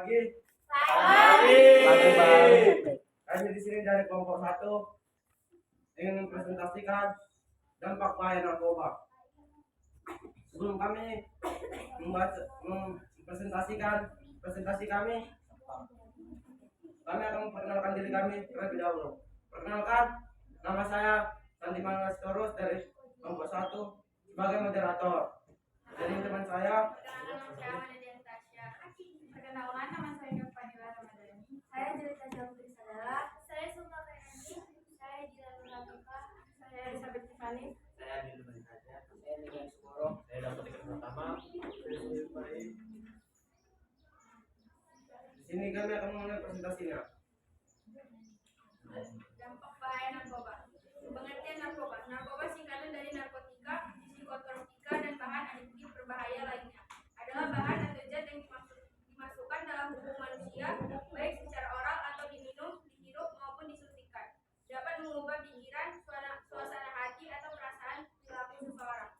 Pagi. Pagi, Bang. Kami di sini dari kelompok 1 ingin mempresentasikan dampak bahaya narkoba. Sebelum kami mempresentasikan presentasi kami akan memperkenalkan diri kami terlebih dahulu. Perkenalkan, nama saya Santi Mangas Torus dari kelompok 1 sebagai moderator. Jadi teman saya. Perkenalkan, nama saya Fadila Ramadhani. Saya Jelita Jambri Sadala. Saya Sumba Kayani. Saya Jilan Nurafika. Saya Elizabeth Tiffany. Saya Dindu Manikaja. Saya Nigan Sumoro. Saya dapat tiket pertama. Di sini kami akan memulai presentasinya. Dampak bahaya narkoba. Pengertian narkoba. Narkoba singkatan dari narkotika, psikotropika, dan bahan adiktif berbahaya lainnya. Adalah bahan atau zat yang dimasukkan dalam tubuh manusia, baik secara oral atau diminum, dihirup maupun disuntikan. Dapat mengubah pikiran, suasana hati atau perasaan perilaku seseorang.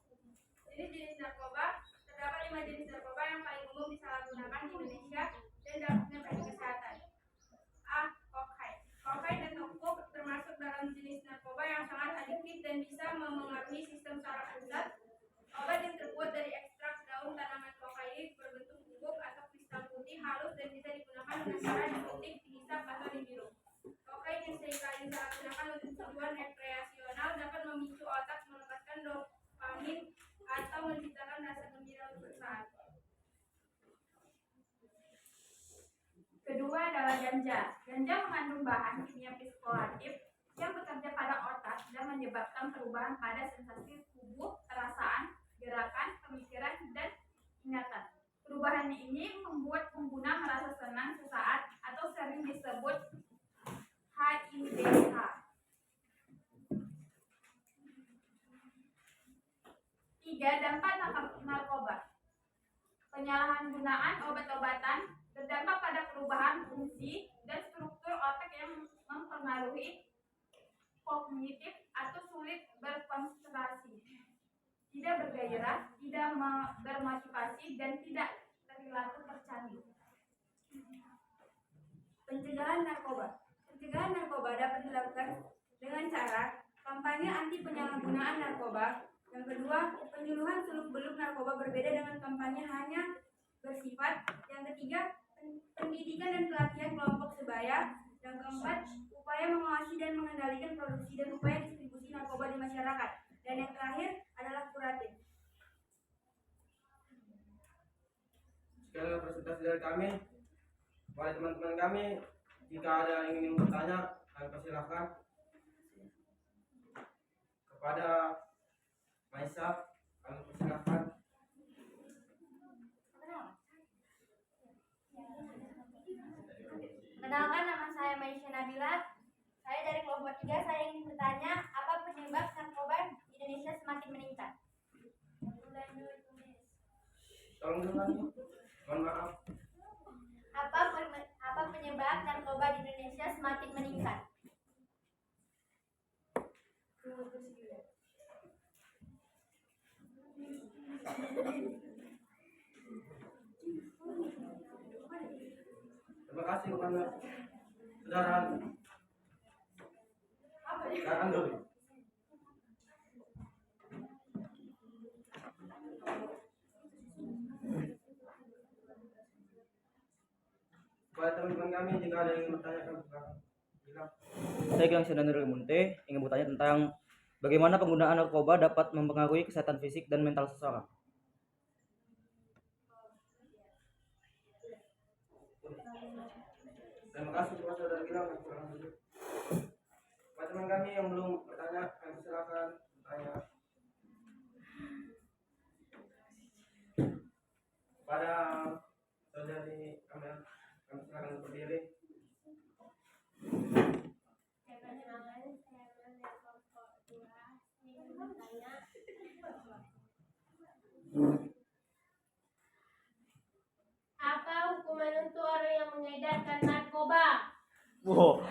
Jenis-jenis narkoba. Terdapat 5 jenis narkoba yang paling umum disalahgunakan di Indonesia dan dampaknya bagi kesehatan. A. Kokain. Kokain dan tokop termasuk dalam jenis narkoba yang sangat adiktif dan bisa memengaruhi sistem saraf pusat. Obat yang terbuat dari ekstrak daun tanaman kokain berbentuk bubuk atau kristal putih halus dan bisa digunakan dengan cara disuntik, dihisap atau dihirup. Kokain yang seringkali disalahgunakan untuk tujuan rekreasional dapat memicu otak melepaskan dopamin atau menciptakan rasa gembira untuk sesaat. Kedua adalah ganja. Ganja mengandung bahan kimia psikoaktif yang bekerja pada otak dan menyebabkan perubahan pada sensasi tubuh, perasaan, gerakan, pemikiran, dan ingatan. Perubahan ini membuat pengguna merasa senang sesaat atau sering disebut HIDH. Tiga, dampak narkoba. Penyalahgunaan obat-obatan berdampak pada perubahan fungsi dan struktur otak yang mempengaruhi kognitif atau sulit berkonsentrasi, tidak bergairah, tidak bermotivasi, dan tidak perilaku tercandu. Pencegahan narkoba. Pencegahan narkoba dapat dilakukan dengan cara kampanye anti penyalahgunaan narkoba. Yang kedua, penyuluhan seluk-beluk narkoba berbeda dengan kampanye hanya bersifat. Yang ketiga, pendidikan dan pelatihan kelompok sebaya. Yang keempat, upaya mengawasi dan mengendalikan produksi dan upaya distribusi narkoba di masyarakat. Dan yang terakhir adalah kuratif. Sekian presentasi dari kami. Kepada teman-teman kami, jika ada yang ingin bertanya, kami persilahkan. Kepada Maisa, kami persilahkan. Kenalkan, nama saya Maisha Nabila. Saya dari kelompok 3. Saya ingin bertanya, apa penyebab narkoba di Indonesia semakin meningkat? Tolong ulangi. Mohon maaf. Apa penyebab narkoba di Indonesia semakin meningkat? Terima kasih kepada saudara Andul. Kepada teman-teman kami, jika ada yang ingin bertanya, kami silakan. Saya Gilang Sinanur Munte ingin bertanya tentang bagaimana penggunaan narkoba dapat mempengaruhi kesehatan fisik dan mental seseorang. Terima kasih kepada saudara Gilang yang kurang dulu. Kepada teman kami yang belum bertanya, kami silakan bertanya. Kepada saudari Amel, kami silakan berdiri. Apa hukuman untuk orang yang mengedarkan narkoba? Wow.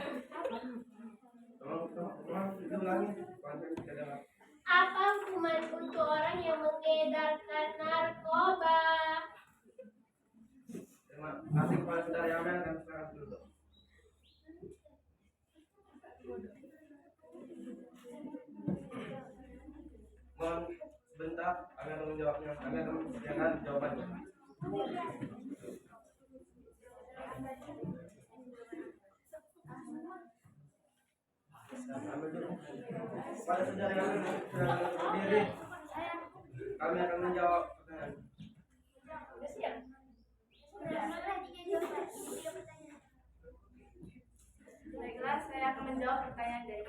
Tolong diulangi. Panjang tidak. Apa hukuman untuk orang yang mengedarkan narkoba? Terima kasih kepada saudara Yamen akan silakan duduk. Mohon sebentar, kami akan menjawabnya. Kami akan menyediakan jawabannya. Ambil dulu. Pada saudara Yamen silakan berdiri. Kami akan menjawab pertanyaan. Baiklah, saya akan menjawab pertanyaan dari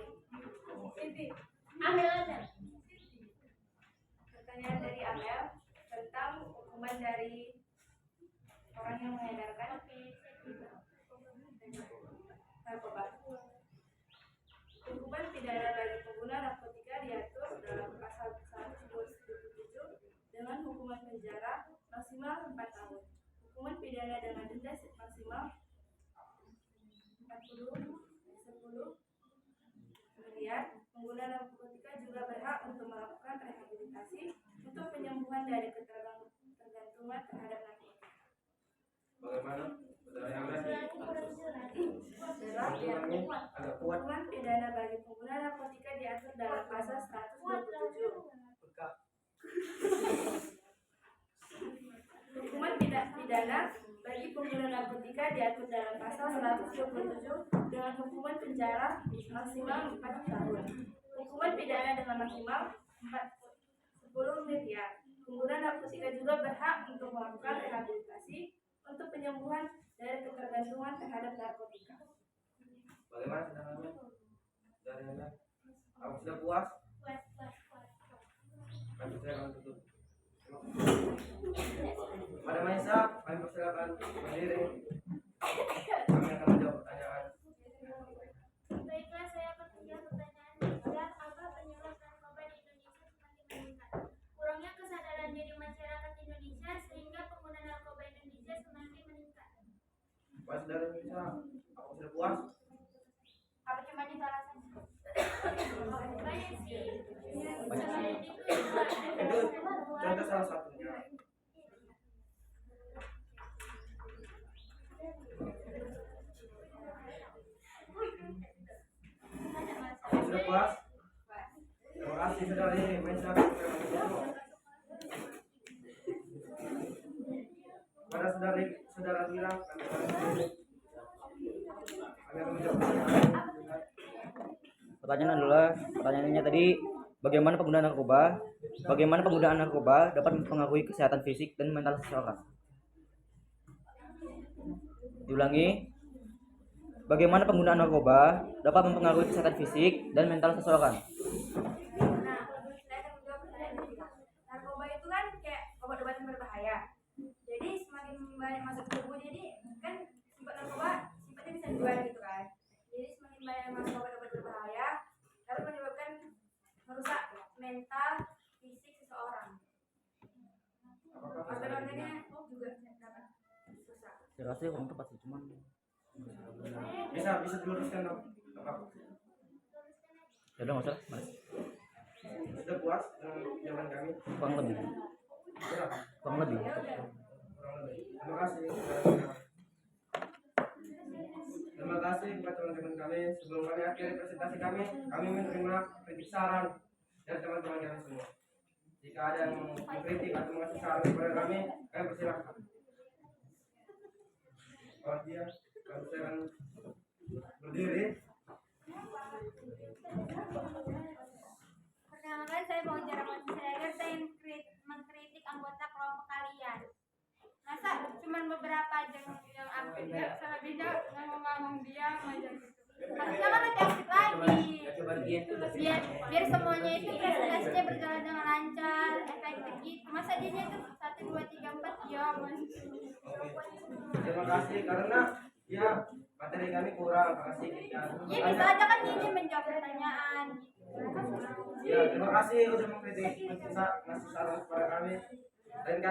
pertanyaan dari Amel tentang hukuman dari orang yang mengedarkan narkoba. Hukuman pidana bagi pengguna narkotika diatur dalam pasal 127 dengan hukuman penjara maksimal 4 tahun. Hukuman pidana dengan denda maksimal 10 miliar. Pengguna narkotika juga berhak untuk melakukan rehabilitasi untuk penyembuhan dari ketergantungan terhadap narkotika. Bagaimana saudara Yamen? Agak kuat. Hukuman pidana bagi pengguna narkotika diatur dalam pasal 127. Hukuman pidana bagi pengguna narkotika diatur dalam pasal 127 dengan hukuman penjara maksimal 4 tahun. Hukuman pidana dengan maksimal 10 miliar. Pengguna narkotika juga berhak untuk melakukan rehabilitasi untuk penyembuhan dari ketergantungan terhadap narkotika. Bagaimana saudara Yamen? Saudara Yamen, kamu sudah puas? Kami silakan tutup. Pada Maisa, kami persilakan berdiri. Kami akan menjawab pertanyaan. Baiklah, saya akan menjawab pertanyaan dan apa penyebab narkoba di Indonesia semakin meningkat. Kurangnya kesadaran diri masyarakat Indonesia sehingga pengguna narkoba Indonesia semakin meningkat. Pak saudara Maisa, aku sudah puas? Apa cuma di salah satu? Banyak sih. Selain Itu contoh salah satunya. Aku sudah puas? Terima kasih saudara Maisa. Pada saudara Mira, kami akan menjawab pertanyaan. Pertanyaannya tadi bagaimana penggunaan narkoba dapat mempengaruhi kesehatan fisik dan mental seseorang. Diulangi. Bagaimana penggunaan narkoba dapat mempengaruhi kesehatan fisik dan mental seseorang. Nah, saya akan menjawab pertanyaan dari kita. Narkoba itu kan kayak obat-obatan berbahaya. Jadi semakin banyak masuk ke tubuh, jadi kan sifat narkoba sifatnya bisa dua gitu kan. Jadi semakin banyak masuk obat-obat berbahaya dapat menyebabkan merusak mental fisik seseorang. Organ-organnya juga dapat rusak. Saya rasa kurang tepat sih, cuman Bisa diluruskan dong. Apa? ya udah nggak usah, Mas. Sudah puas dengan jawaban kami? Kurang lebih. Ya, Kurang lebih. kurang lebih. Terima kasih. Terima kasih kepada teman-teman kami. Sebelum kami akhiri presentasi kami menerima kritik saran dari teman-teman kami semua. Jika ada yang mengkritik atau mengasih saran kepada kami persilahkan. Oh dia, kami silakan berdiri. Pertama kali saya mau bicara posisi saya mengkritik anggota kelompok kalian. Masa cuma beberapa aja yang aktif ya, selebihnya ngomong-ngomong diam aja gitu. Harusnya kan lebih aktif lagi. Biar semuanya itu presentasinya berjalan dengan lancar, efektif gitu. Masa dia itu 1, 2, 3, 4 diam. Terima kasih karena ya materi kami kurang. Terima kasih. Ya bisa aja kan ini menjawab pertanyaan. Ya, terima kasih sudah mengkritik, bisa ngasih saran kepada kami. Lain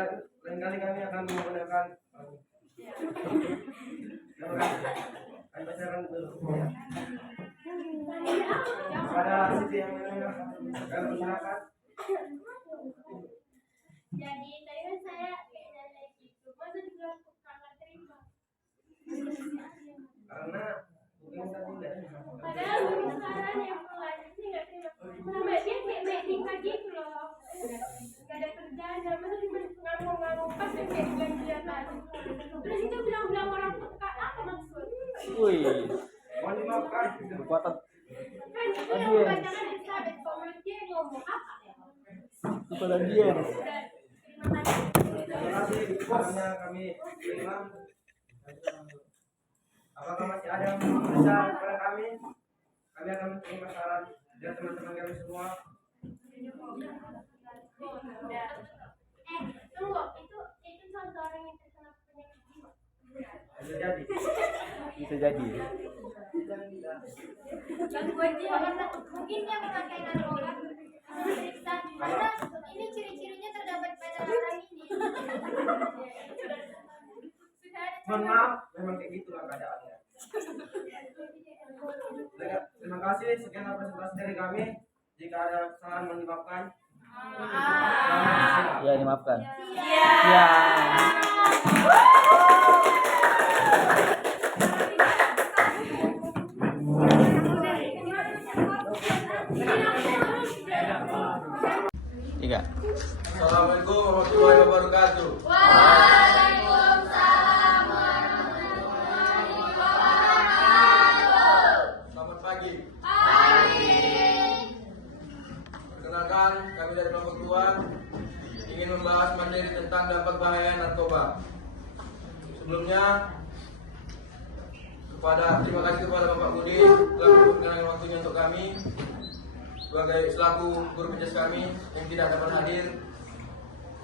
kali kami akan menggunakan. Terima kasih. Kami pacaran dulu. Ya. Pada sisi yang lainnya, kami silakan. Jadi tadi kan saya kayak dari gitu, masa juga nggak terima. Wih, Mohon dimaafkan. kekuatan Yang Adien. membacakan Elizabeth Powell dia ngomong apa? Kepada Adien. Terima kasih karena kami terima. Apakah masih ada yang besar kepada kami? Kami akan menerima saran dari teman-teman kami semua. Tunggu, itu contoh orang yang terkena penyakit jiwa. Bisa jadi. Bisa jadi. Gangguan jiwa karena mungkin dia memakai narkoba. Periksa karena ini ciri-cirinya terdapat pada orang ini. Sudah ada Mohon maaf, memang kayak gitulah keadaannya. Terima kasih, sekian presentasi dari kami. Jika ada kesalahan mohon dimaafkan. Ya, dimaafkan. Iya. Ya. Tiga. Assalamualaikum warahmatullahi wabarakatuh. Selamat pagi. Perkenalkan, kami dari kelompok 2 ingin membahas materi tentang dampak bahaya narkoba. Sebelumnya, terima kasih kepada Bapak Budi telah berkenan waktunya untuk kami sebagai selaku guru penjas kami yang tidak dapat hadir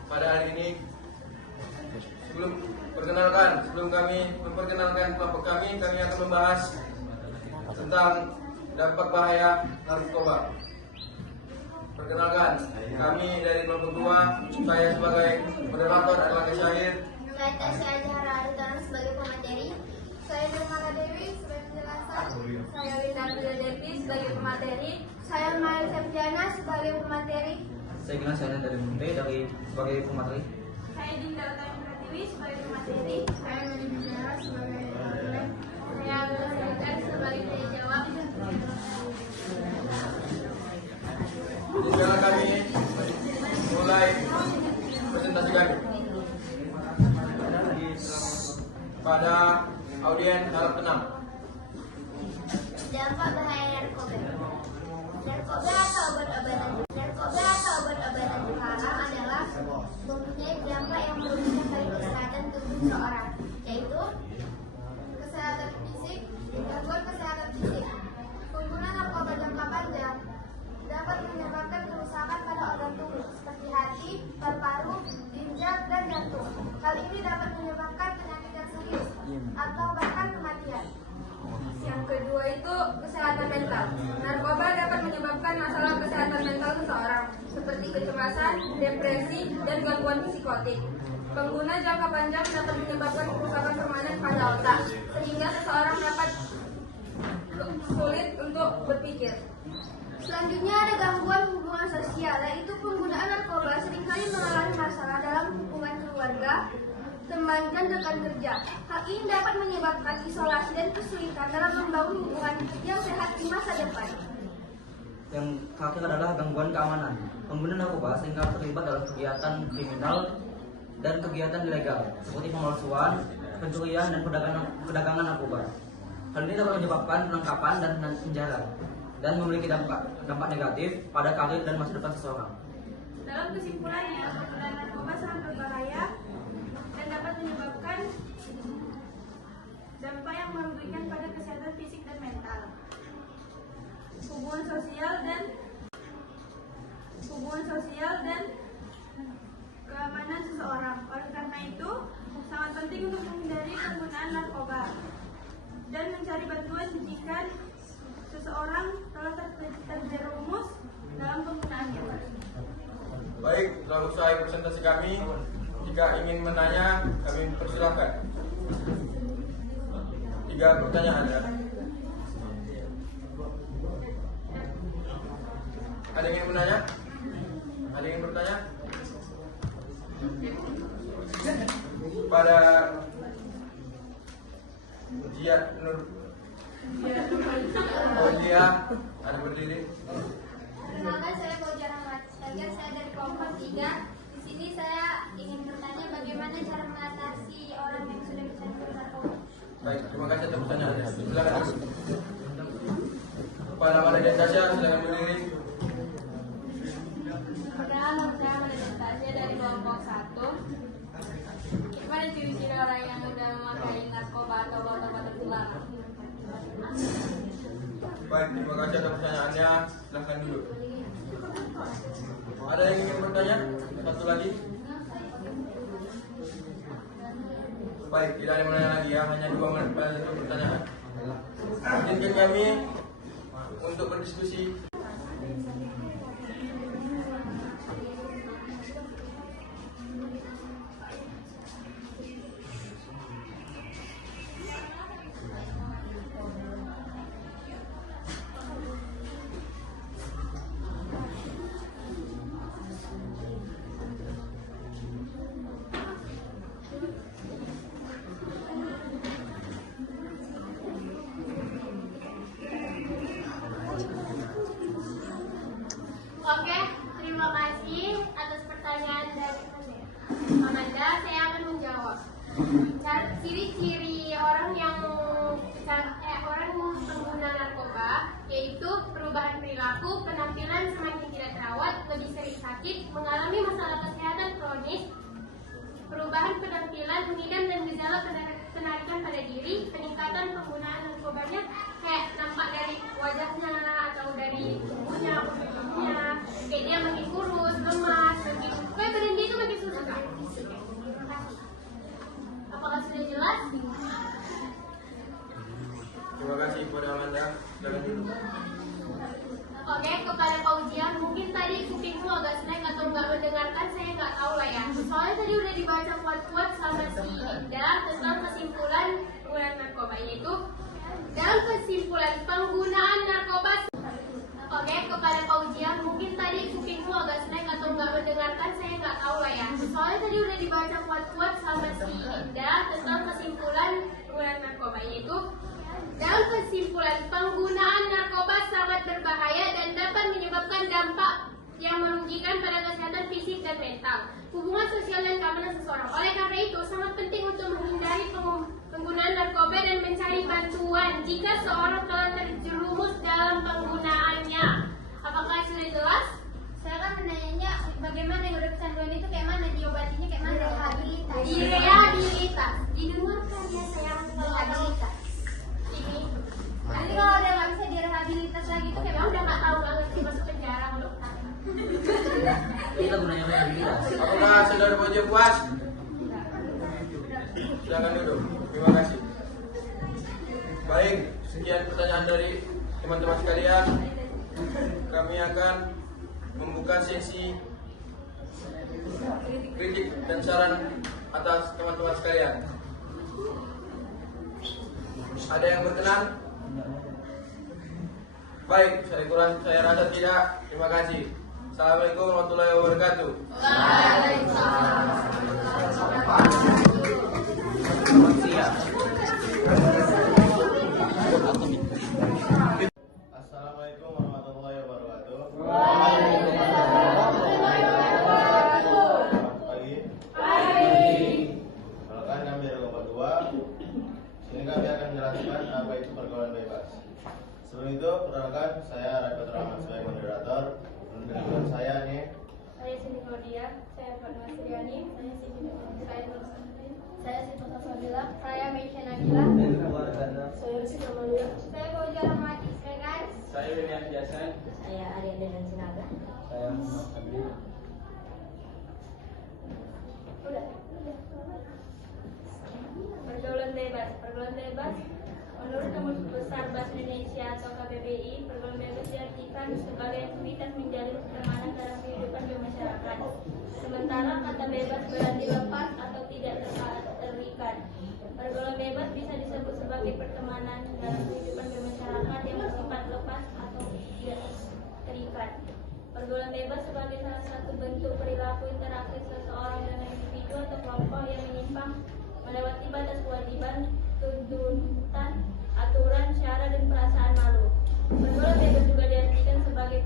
pada hari ini. Sebelum kami memperkenalkan kelompok kami akan membahas tentang dampak bahaya narkoba. Perkenalkan, kami dari kelompok 2, saya sebagai moderator adalah Syahir. Saya Tasya Azhara Aritana sebagai pemateri. Saya Nurmala Dewi sebagai penjelasan. Saya Linda Bila Devi sebagai pemateri. Saya Maya Septiana sebagai pemateri. Saya kira saya dari Munte dari sebagai pemateri. Saya Dinda Utami Pratiwi sebagai pemateri. Saya Nadi Bijara sebagai pemateri. Saya Abdul Sadikan sebagai penjawab. Sekarang kami mulai presentasi kami. Pada audien harap tenang. Dampak bahaya narkoba. Narkoba atau obat-obatan terlarang adalah mempunyai dampak yang merugikan bagi kesehatan tubuh seseorang, yaitu kesehatan fisik, gangguan kesehatan fisik. Penggunaan narkoba jangka panjang dapat menyebabkan kerusakan pada organ tubuh seperti hati, paru-paru, ginjal, dan jantung. Hal ini dapat menyebabkan penyakit yang serius atau bahkan kematian. Yang kedua itu kesehatan mental. Narkoba dapat menyebabkan masalah kesehatan mental seseorang seperti kecemasan, depresi, dan gangguan psikotik. Pengguna jangka panjang dapat menyebabkan kerusakan permanen pada otak sehingga seseorang dapat sulit untuk berpikir. Selanjutnya ada gangguan hubungan sosial, yaitu penggunaan narkoba seringkali mengalami masalah dalam hubungan keluarga, teman, dan rekan kerja. Hal ini dapat menyebabkan isolasi dan kesulitan dalam membangun hubungan yang sehat di masa depan. Yang terakhir adalah gangguan keamanan. Pengguna narkoba seringkali terlibat dalam kegiatan kriminal dan kegiatan ilegal seperti pemalsuan, pencurian, dan perdagangan narkoba. Hal ini dapat menyebabkan penangkapan dan penjara dan memiliki dampak negatif pada karir dan masa depan seseorang. Dalam kesimpulannya, penggunaan narkoba sangat berbahaya dan dapat menyebabkan dampak yang merugikan pada kesehatan fisik dan mental, hubungan sosial dan keamanan seseorang. Oleh karena itu, sangat penting untuk menghindari penggunaan narkoba dan mencari bantuan jika seseorang telah terjerumus dalam penggunaannya. Baik, telah usai presentasi kami. Jika ingin menanya, kami persilahkan. 3 pertanyaan ya. Ada yang ingin menanya? Ada yang ingin bertanya? Pada Jiat Nur Aulia, ada berdiri. Perkenalkan, saya Fauzia Rahmat. Saya dari kelompok 3. Di sini saya ingin bertanya bagaimana cara mengatasi orang yang sudah kecanduan narkoba. Baik, terima kasih atas pertanyaannya. Silakan. Kepala Manajer Tasya, silakan berdiri. Perkenalkan, saya Manajer Tasya dari kelompok 1. Gimana ciri-ciri orang yang sudah memakai narkoba atau obat-obatan terlarang? Baik, terima kasih atas pertanyaannya. Silakan dulu. Ada yang ingin bertanya? Satu lagi. Baik, tidak ada yang menanya lagi ya. Hanya 2 menit untuk pertanyaan. Izinkan kami untuk berdiskusi. Oke, terima kasih atas pertanyaan dari Amanda. Saya akan menjawab. Ciri-ciri orang yang pengguna narkoba yaitu perubahan perilaku, penampilan semakin tidak terawat, lebih sering sakit, mengalami masalah kesehatan kronis, perubahan penampilan, mengidam dan gejala penarikan pada diri, peningkatan penggunaan narkobanya kayak nampak dari wajahnya atau dari tubuhnya, kayak dia makin kurus, lemas, makin kayak badan dia itu makin susah. Apakah sudah jelas? Terima kasih kepada Amanda. Silakan dulu. Oke, kepada Pak Ujian, mungkin tadi kupingku agak snack atau nggak mendengarkan, saya nggak tahu lah ya. Soalnya tadi udah dibaca kuat-kuat sama si Indah tentang kesimpulan penggunaan narkoba, yaitu dalam kesimpulan penggunaan narkoba. Oke, kepada Pak Ujian, mungkin tadi kupingku agak snack atau nggak mendengarkan, saya nggak tahu lah ya. Soalnya tadi udah dibaca kuat-kuat sama si Indah tentang kesimpulan penggunaan narkoba, yaitu dalam kesimpulan, penggunaan narkoba sangat berbahaya dan dapat menyebabkan dampak yang merugikan pada kesehatan fisik dan mental, hubungan sosial dan keamanan seseorang. Oleh karena itu, sangat penting untuk menghindari penggunaan narkoba dan mencari bantuan jika seorang telah terjerumus dalam penggunaannya. Apakah sudah jelas? Saya kan menanyanya bagaimana yang udah kecanduan itu kayak mana, diobatinya kayak mana? Rehabilitas. Direhabilitas. Didengarkan ya sayang, rehabilitas. Ini nanti kalau ada nggak bisa direhabilitas lagi itu kayak udah nggak tahu banget sih masuk penjara untuk Kita gunanya rehabilitas. Apakah saudara Bojo puas? Silakan duduk. Terima kasih. Baik, sekian pertanyaan dari teman-teman sekalian. Kami akan membuka sesi kritik dan saran atas teman-teman sekalian. Ada yang berkenan? Baik, saya rasa tidak. Terima kasih. Assalamualaikum warahmatullahi wabarakatuh. Assalamualaikum warahmatullahi wabarakatuh. Perkenalkan, kami dari kelompok 2. Sini kami akan menjelaskan apa itu pergaulan bebas. Sebelum itu, perkenalkan, saya Raifat Rahman sebagai moderator. Menurut saya nih. Saya Siti Claudia, saya Fatma Sriani, saya Siti Fadila, saya Meisha Nabila, saya Rizky Kamalia, saya Fauzia Rahmati Sregan, Saya William Jason. saya Arianda dan Sinaga. Saya Muhammad Fadli. Udah. Pergaulan bebas. Menurut Kamus Besar Bahasa Indonesia atau KBBI, pergaulan bebas diartikan sebagai aktivitas menjalin pertemanan dalam kehidupan bermasyarakat. Sementara kata bebas berarti lepas atau tidak terikat. Pergaulan bebas bisa disebut sebagai pertemanan dalam kehidupan bermasyarakat yang bersifat lepas atau tidak terikat. Pergaulan bebas sebagai salah satu bentuk perilaku interaksi seseorang dengan individu atau kelompok yang menyimpang melewati batas kewajiban, tuntutan, aturan, syarat, dan perasaan malu. Pergaulan bebas juga diartikan sebagai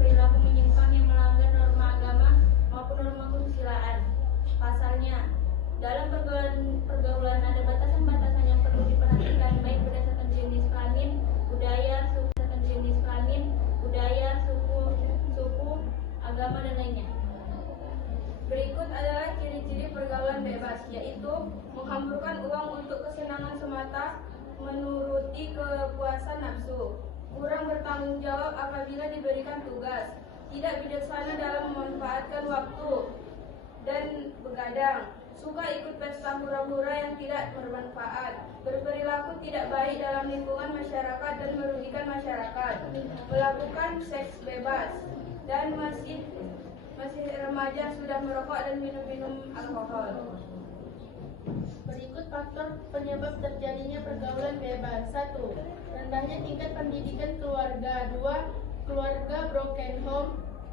perilaku menyimpang yang melanggar norma agama maupun norma kesusilaan. Pasalnya, dalam pergaulan ada batasan-batasan yang perlu diperhatikan serta menuruti kepuasan nafsu. Kurang bertanggung jawab apabila diberikan tugas. Tidak bijaksana dalam memanfaatkan waktu dan begadang. Suka ikut pesta hura-hura yang tidak bermanfaat. Berperilaku tidak baik dalam lingkungan masyarakat dan merugikan masyarakat. Melakukan seks bebas. Dan masih remaja sudah merokok dan minum alkohol. Berikut faktor penyebab terjadinya pergaulan bebas. 1. Rendahnya tingkat pendidikan keluarga. 2. Keluarga broken home.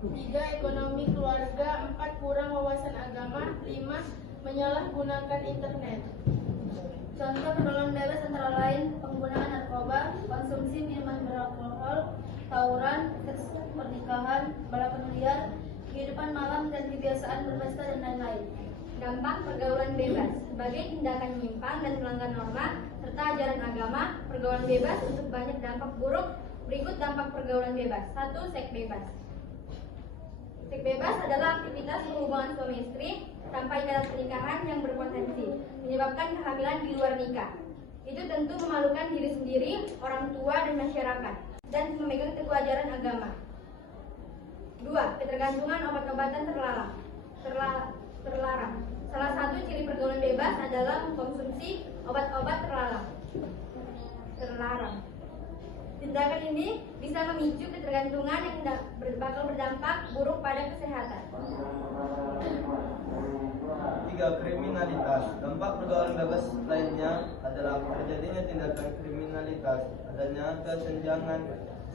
3. Ekonomi keluarga. 4. Kurang wawasan agama. 5. Menyalahgunakan internet. Contoh pergaulan bebas antara lain penggunaan narkoba, konsumsi minuman beralkohol, tawuran, seks pernikahan, balapan liar, kehidupan malam dan kebiasaan berpesta dan lain-lain. Dampak pergaulan bebas sebagai tindakan menyimpang dan melanggar norma serta ajaran agama. Pergaulan bebas untuk banyak dampak buruk. Berikut dampak pergaulan bebas. 1. Seks bebas. Seks bebas adalah aktivitas hubungan suami istri tanpa ikatan pernikahan yang berpotensi menyebabkan kehamilan di luar nikah. Itu tentu memalukan diri sendiri, orang tua dan masyarakat, dan memegang teguh ajaran agama. 2. Ketergantungan obat-obatan terlarang. Salah satu ciri pergaulan bebas adalah mengkonsumsi obat-obat terlarang. Tindakan ini bisa memicu ketergantungan yang bakal berdampak buruk pada kesehatan. 3. Kriminalitas. Dampak pergaulan bebas lainnya adalah terjadinya tindakan kriminalitas, adanya kesenjangan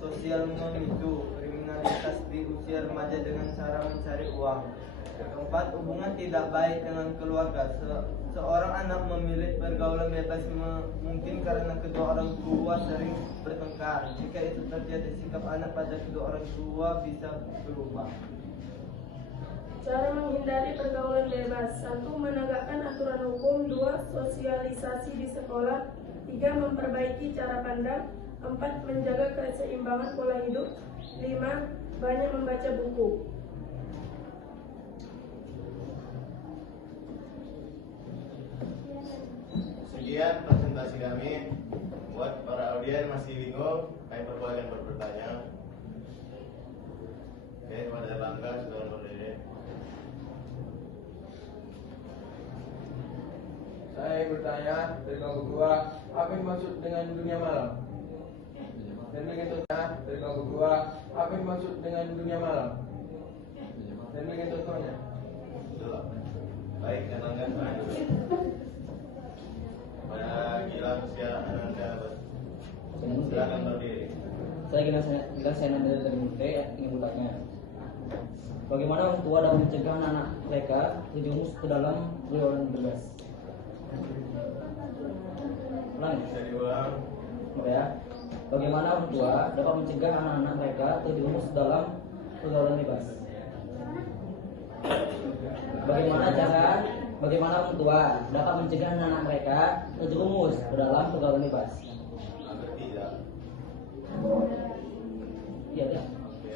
sosial memicu kriminalitas di usia remaja dengan cara mencari uang. 4. Hubungan tidak baik dengan keluarga. Seorang anak memilih pergaulan bebas mungkin karena kedua orang tua sering bertengkar. Jika itu terjadi, sikap anak pada kedua orang tua bisa berubah. Cara menghindari pergaulan bebas. 1. Menegakkan aturan hukum. 2. Sosialisasi di sekolah. 3. Memperbaiki cara pandang. 4. Menjaga keseimbangan pola hidup. 5. Banyak membaca buku. Sekian presentasi kami. Buat para audien masih bingung, kami perbolehkan bertanya. Oke, kepada Erlangga, silakan berdiri. Saya bertanya dari kelompok 2, apa yang dimaksud dengan dunia malam? Dan berikutnya dari kelompok 2, apa yang dimaksud dengan dunia malam? Dan berikutnya. Baik, Erlangga, pada Gilang, Anda silakan berdiri. Saya namanya dari Mute ingin bertanya, bagaimana orang tua dapat mencegah anak-anak mereka terjerumus ke dalam pergaulan bebas? Ulang. Bisa diulang. Ya. Bagaimana orang tua dapat mencegah anak-anak mereka terjerumus ke dalam pergaulan bebas? Bagaimana orang tua dapat mencegah anak-anak mereka terjerumus ke dalam pergaulan bebas? Agar tidak. Iya, ya.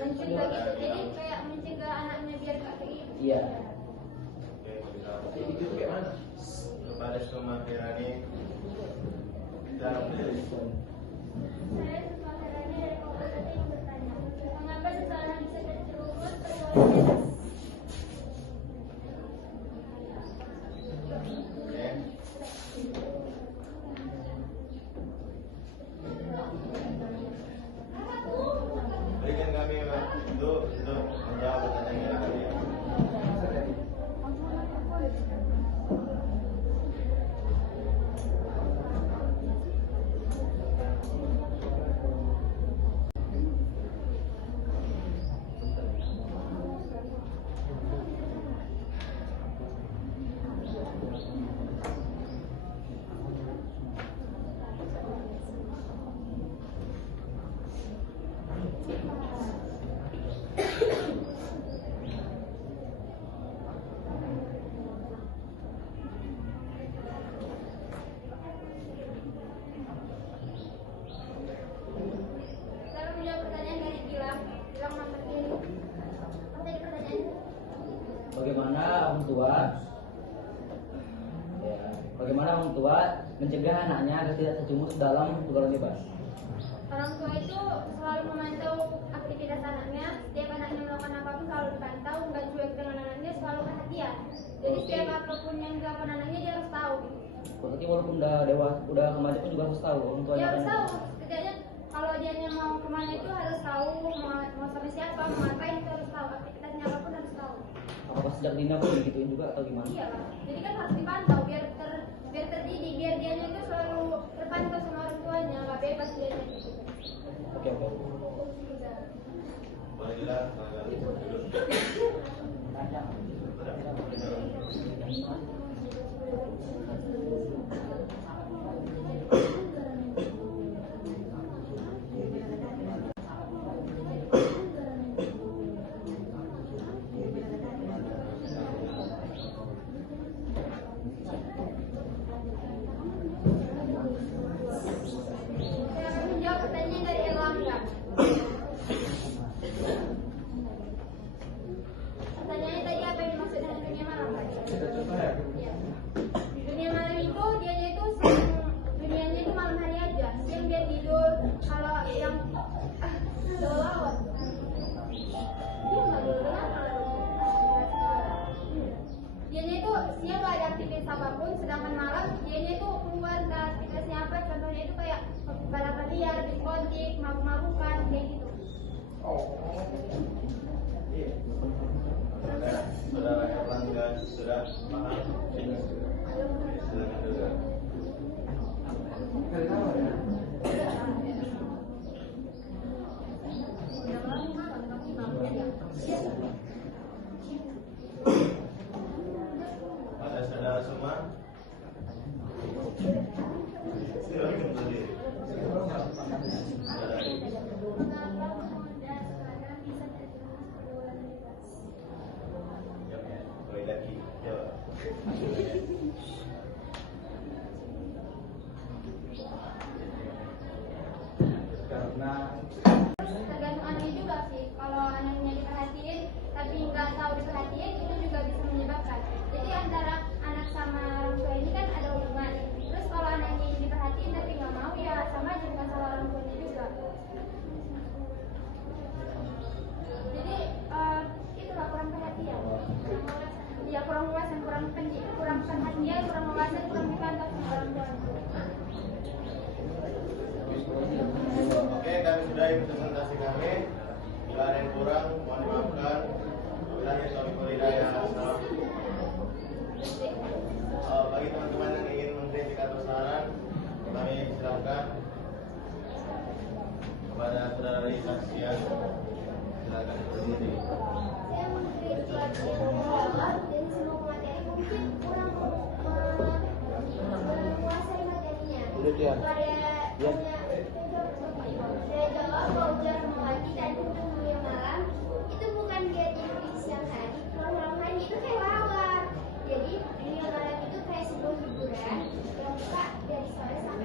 Mencegah gitu, jadi kayak mencegah anaknya biar gak kayak gitu. Iya. Oke, itu kayak mana? Kepada semua Firani, kita berdiri. Saya Sumaherani dari Kabupaten yang bertanya, mengapa seseorang bisa terjerumus pergaulan bebas? Oke. Berikan kami untuk menjawab pertanyaan kalian. agar tidak terjerumus dalam pergaulan bebas? Orang tua itu selalu memantau aktivitas anaknya. Setiap anaknya melakukan apapun selalu dipantau, nggak cuek dengan anaknya, selalu perhatian. Jadi setiap apapun yang dilakukan anaknya dia harus tahu. Berarti walaupun udah dewasa, udah remaja pun juga harus tahu orang tuanya. Dia harus tahu. Setidaknya kalau dia mau kemana itu harus tahu, mau sama siapa, mau ngapain itu harus tahu. Aktivitasnya apapun harus tahu. Apakah sejak dini pun digituin juga atau gimana? Iya lah. Jadi kan harus dipantau biar terdidik, biar dia itu selalu terpantau sama orang tuanya, nggak bebas dia. Oke. Marilah, duduk. Saya akan menjawab pertanyaan dari Erlangga. Pertanyaannya tadi apa yang dimaksud dengan dunia malam? Ya. Dunia malam itu dianya itu dunianya itu malam hari aja. Siang dia tidur. Kalau yang lewat. Dianya itu siang gak ada aktivitas apapun, sedangkan malam dianya itu keluar ke aktivitasnya apa? Contohnya itu kayak balapan liar, diskotik, mabuk-mabukan, kayak gitu. Saudara Erlangga sudah paham? Silakan duduk. Pada saudara semua, silakan berdiri. Saudara ini. Kembali lagi, jawab. Karena Tergantung anaknya juga sih. Kalau anaknya diperhatiin tapi nggak tahu diperhatiin itu juga bisa menyebabkan. Jadi antara anak sama orang tua ini kan ada hubungan. Terus kalau anaknya ini diperhatiin tapi nggak mau ya sama aja bukan salah orang tuanya juga. Jadi itulah kurang perhatian. Dia kurang wawasan, kurang perhatian, kurang wawasan, kurang dipantau sama orang tuanya. Oke, kami sudahi presentasi kami. Bila ada yang kurang, mohon dimaafkan. Wabillahi taufiq wal hidayah. Bagi teman-teman yang ingin mengkritik atau saran, kami silakan kepada saudara Risa Sian. Silakan berdiri. Saya mengkritik dan semua materi mungkin kurang menguasai materinya. Saya jawab bahwa jarang pagi dan dunia malam itu bukan dia di siang hari. Kalau malam hari itu kayak lawan. Jadi dunia malam itu kayak sebuah hiburan yang buka dari sore sampai